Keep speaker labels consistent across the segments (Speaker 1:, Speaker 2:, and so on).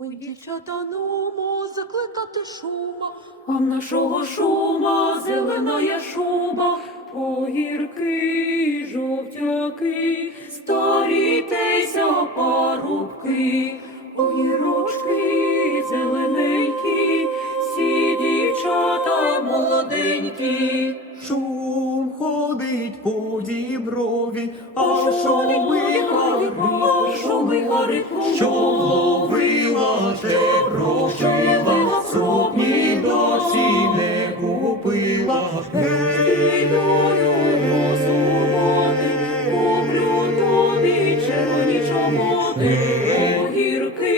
Speaker 1: Ой, дівчата, нумо закликати шума,
Speaker 2: А в нашого шума зелена шуба, огірки, жовтяки, старітеся парубки, огірочки зелененькі, всі дівчата молоденькі.
Speaker 3: Шум ходить по діброві, а
Speaker 2: Шуми
Speaker 3: шуми
Speaker 2: гори, а шуми гори,
Speaker 3: що ловила те прожила, срубні досі не купила. Гей,
Speaker 2: Куплю тобі червоні чоботи, огірки,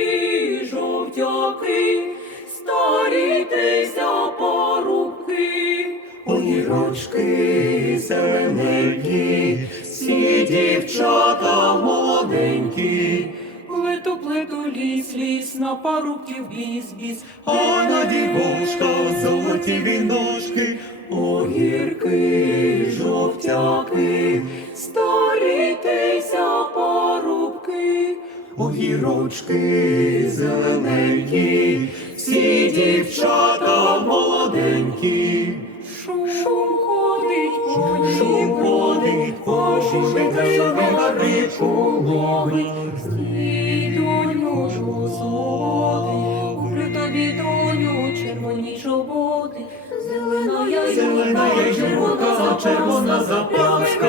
Speaker 2: жовтяки, старітеся парубки.
Speaker 3: Огірочки зелененькі, всі дівчата молоденькі,
Speaker 2: Плету, плету, ліс, ліс, на парубків біс, біс,
Speaker 3: а на дівочках золоті віночки, огірки, жовтяки,
Speaker 2: старітеся парубки.
Speaker 3: огірочки зелененькі, всі дівчата молоденькі.
Speaker 2: Шум, шум ходить по
Speaker 3: Шум ходить по шумі, гори полоні.
Speaker 2: Доню золотий, куплю тобі доню червоні чоботи, зелена я
Speaker 3: Зелена я
Speaker 2: червона
Speaker 3: запаска,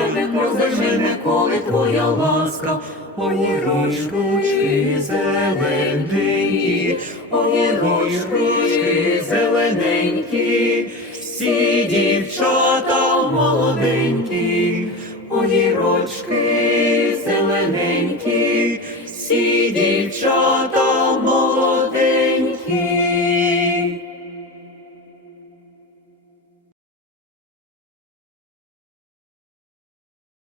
Speaker 2: мене, коли твоя ласка,
Speaker 3: Огірочки зелененькі, огірочки зелененькі, всі дівчата молоденькі, огірочки зелененькі, всі дівчата молоді.